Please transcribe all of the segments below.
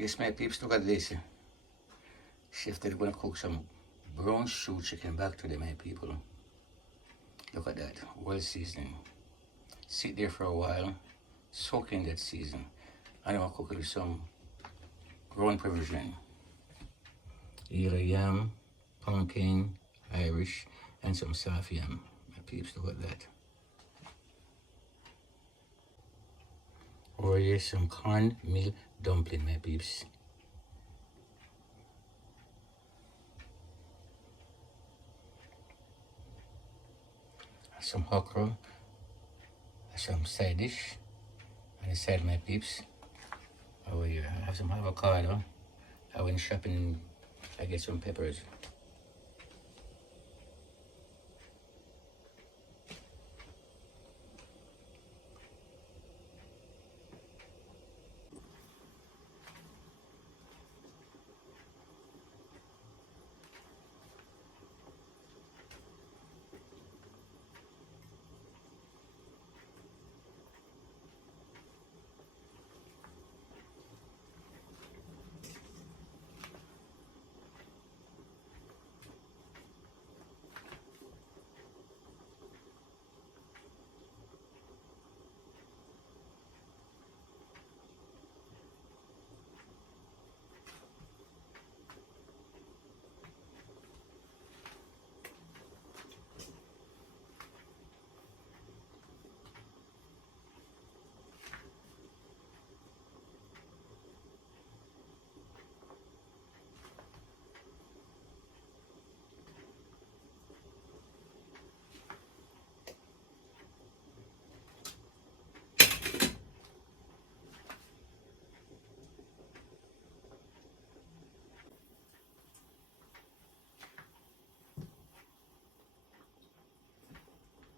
Yes, my peeps, look at this. Chef Ted gonna cook some brown stew chicken back today, my people. Look at that, well seasoned. Sit there for a while, soak in that season. And I'm gonna cook it with some ground provision. Either yam, pumpkin, Irish, and some soft yam. My peeps, look at that. Or here's some cornmeal dumpling, my peeps. Some okra, some side dish, and the side, my peeps. Over here, I have some avocado. I went shopping, I get some peppers.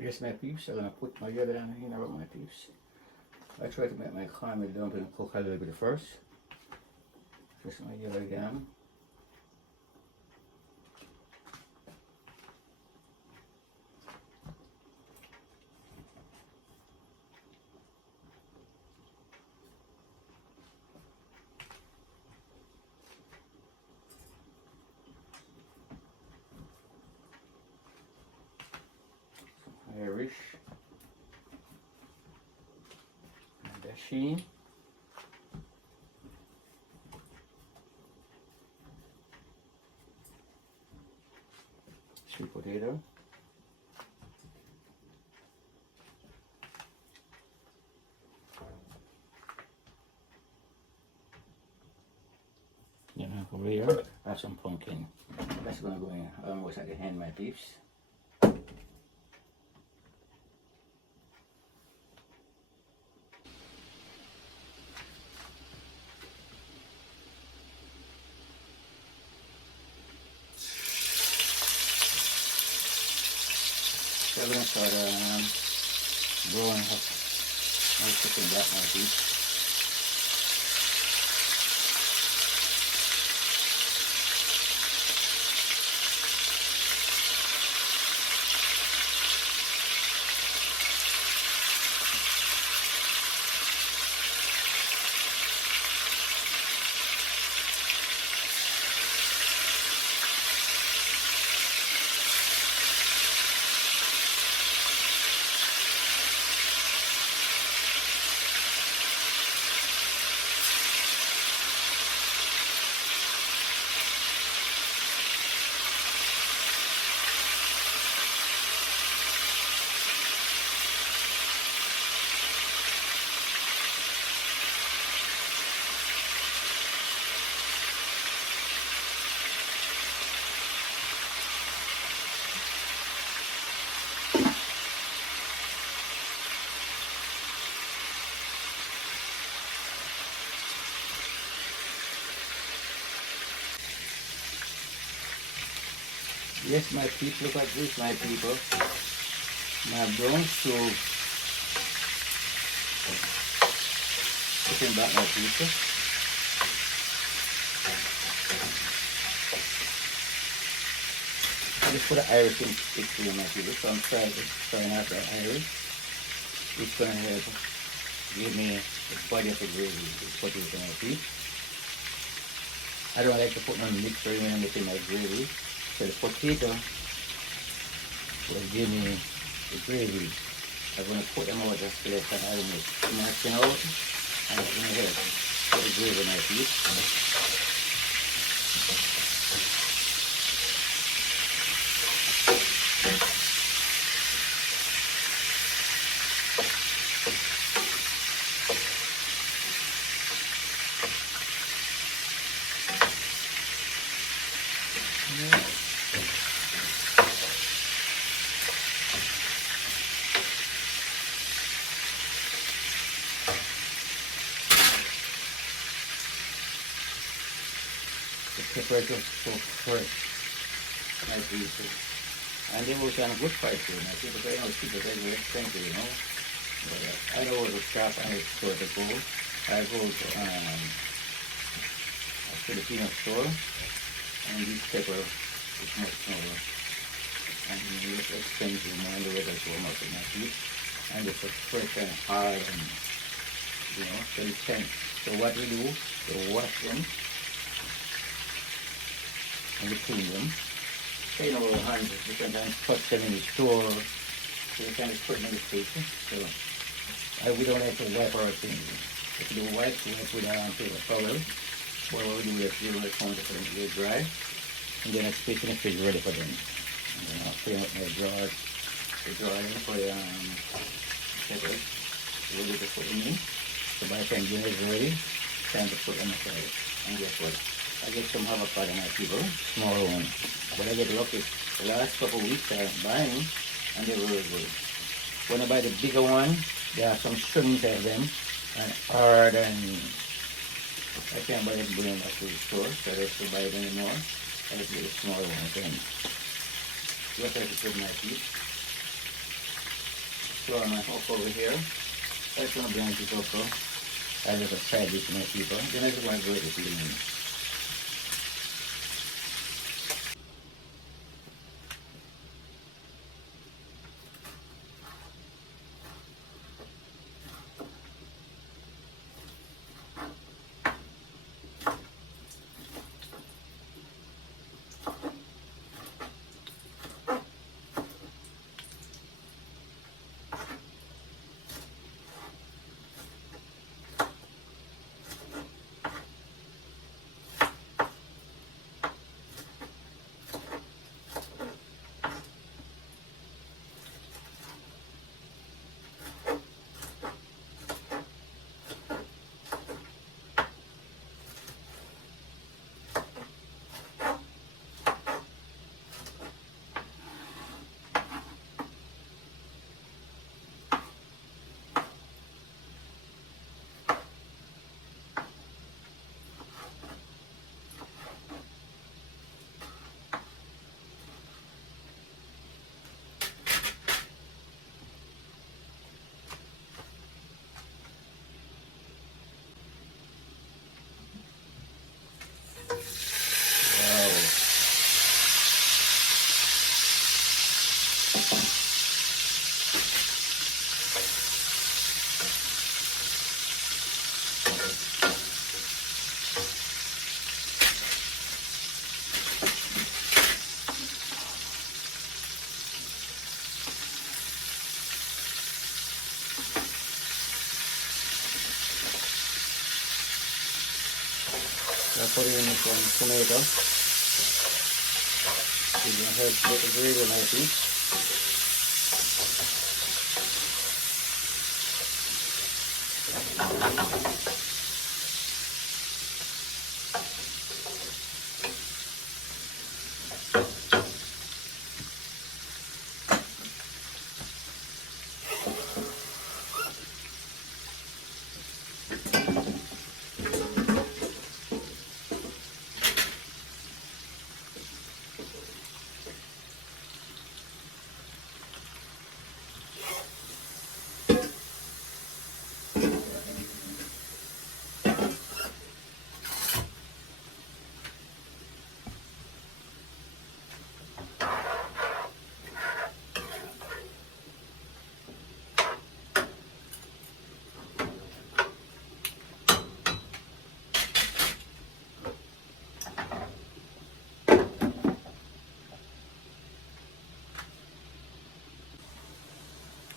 Yes, my peeps, I'm gonna put my yellow down here now, my peeps. I try to make my cornmeal dumpling cook a little bit first. Just my yellow yam. Irish. And dashi. Sweet potato. Then over here, I have some pumpkin. That's gonna go in almost at the end, my peeps. So I'm gonna start blowing up my chicken back, my peeps. Yes, my people, look at this, my people. My brown soup. Looking back, my people. I just put an Irish in it too, my people. So I'm trying out that Irish. It's going to help give me the body of the gravy. It's what it's going to be. I don't like to put no mixture in anything my gravy. So the potato will give me the gravy. I'm going to put them out just to let them all mix. Mixing out and in the head. Put the gravy in my piece. The pepper just so fresh. My pieces. And they will kind of good price too. Now people say, people say they're expensive, you know. But I know where to shop and it's store to go. I go to a Filipino store and this pepper is much smaller. And it's expensive more in the regular supermarket my feet. And it's a fresh and hard and you know, so intense. So what we do, we wash them and we clean them. Clean our hands, we can then touch them in the store. So we can just put them in the fridge. So we don't like to wipe our things. If you do wipe, we put it on paper towel. What we do is we will count it for them to get dry. And then I space in the fridge ready for them. And then I'll clean up my drawers. The drawer for the peppers. Ready to put them in. So by the time dinner is ready, time to put them aside. And guess what? I get some avocado in my people, small one. But I get lucky. The last couple of weeks I buy them and they're really good. When I buy the bigger one, there are some strings of them and hard and I can't buy it bring back to the store, so I have to buy it anymore. I just get a small one again. What I have to put my teeth. Throw my hook over here. I just want to blanch it also. I just a side dish to my people. Then I just want to go with the cleaning. I put in some tomato. It's going to help get the gravy nicely.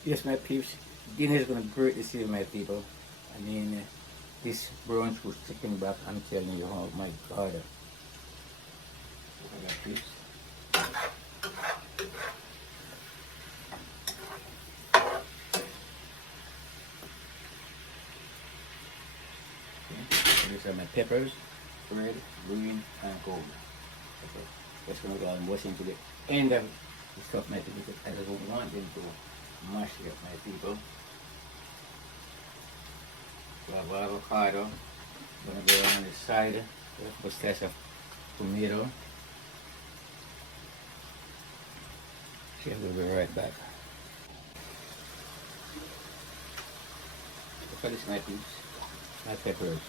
Yes, my peeps, dinner is gonna great this evening, my people. I mean, this brown sugar chicken back, I'm telling you, oh my God. Look at that, peeps. Okay. So these are my peppers, red, green, and gold. Okay. Just gonna go and wash into the end of the stuff, my people, because I don't want them to mash it up, my people. So I have avocado. Gonna go on the side. Put slice of tomato. Chef will be right back. Look at this, my peeps. My peppers.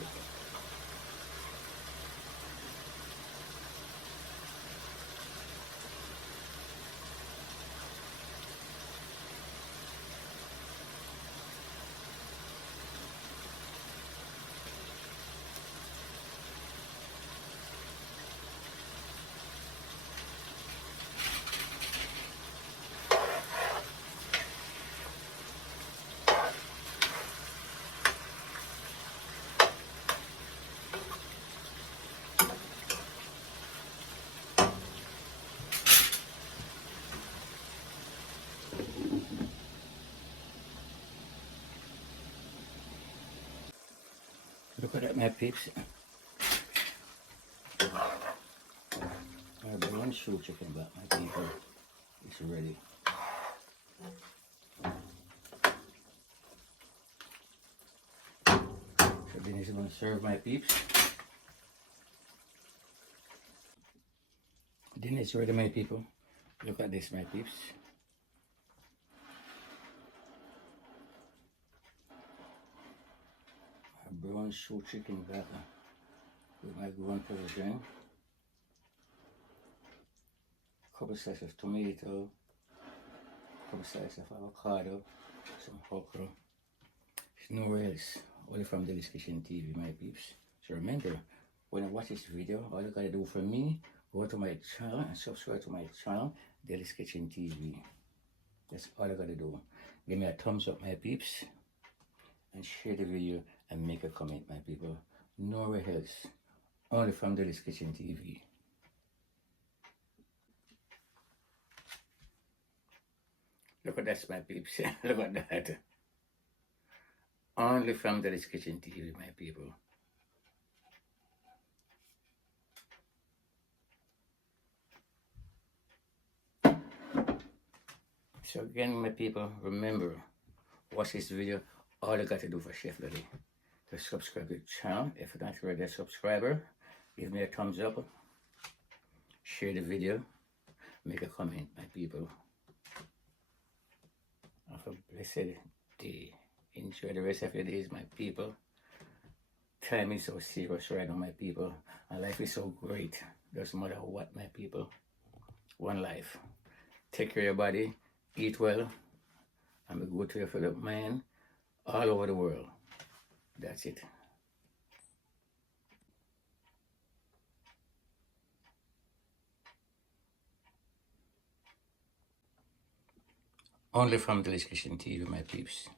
Look at that, my peeps. My brown sugar chicken back, my people. It's ready. So then it's gonna serve, my peeps. Then it's ready, my people. Look at this, my peeps. A brown sugar chicken back with my grown provision. Couple slices of tomato. Couple slices of avocado. Some okra. It's nowhere else. Only from Delis Kitchen TV, my peeps. So remember, when you watch this video, all you gotta do for me, go to my channel and subscribe to my channel, Delis Kitchen TV. That's all you gotta do. Give me a thumbs up, my peeps, and share the video and make a comment, my people. Nowhere else. Only from Delis Kitchen TV. Look at that, my peeps. Look at that. Only from Delis Kitchen TV, my people. So again, my people, remember, watch this video. All you got to do for Chef Lily to subscribe to the channel. If you're not already a subscriber, give me a thumbs up, share the video, make a comment, my people. Have a blessed day. Enjoy the rest of your days, my people. Time is so serious right now, my people, and life is so great. Doesn't matter what, my people. One life. Take care of your body, eat well, and be good to your fellow man all over the world. That's it. Only from Delis Kitchen TV, my peeps.